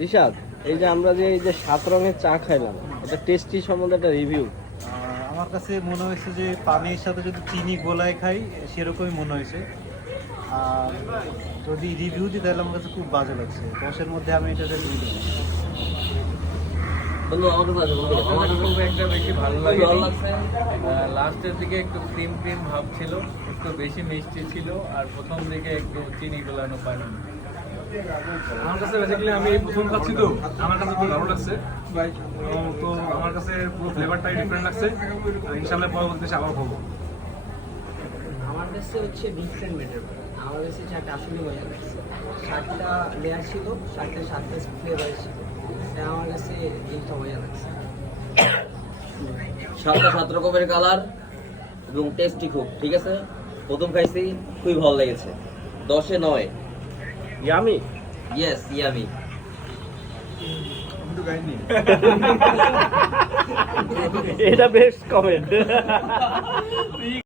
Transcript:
রিশাদ এই যে আমরা যে এই যে সাত রঙের চা খাইলাম এটা টেস্টি সম্বন্ধে একটা রিভিউ আমার কাছে মনে হয়েছে যে পানির সাথে যদি চিনি গোলায় খাই সেরকমই মনে হয়েছে। আর যদি রিভিউ দিই তাহলে আমার কাছে খুব বাজে লাগছে। দশের মধ্যে আমি এটা দুই দেবো খুব একটা বেশি ভালো লাগে লাস্টের দিকে একটু ক্রিম ক্রিম ভাব ছিল একটু বেশি মিষ্টি ছিল আর প্রথম দিকে একটু চিনি গোলানো পানি আমার কাছে বেসিক্যালি আমি প্রথম খাচ্ছি তো আমার কাছে খুব ভালো লাগছে। তো আমার কাছে পুরো ফ্লেভারটাই ডিফারেন্ট লাগছে। আর ইনশাল্লাহ পরবর্তীতে এসে আবার খাব। আমার কাছে হচ্ছে ডিফারেন্ট ম্যাটার আমার কাছে চারটা আসলে মজা লাগছে সাতটা লেয়ার ছিল সাতটা সাতটা ফ্লেভার ছিল। আমার কাছে জিনিসটা মজা লাগছে। সাতটা সাত রকমের কালার এবং টেস্টি খুব ঠিক আছে? প্রথম খাইছি খুবই ভালো লেগেছে। দশে নয়। ইয়ামি ইয়েস ইয়ামি এটা বেস্ট কমেন্ট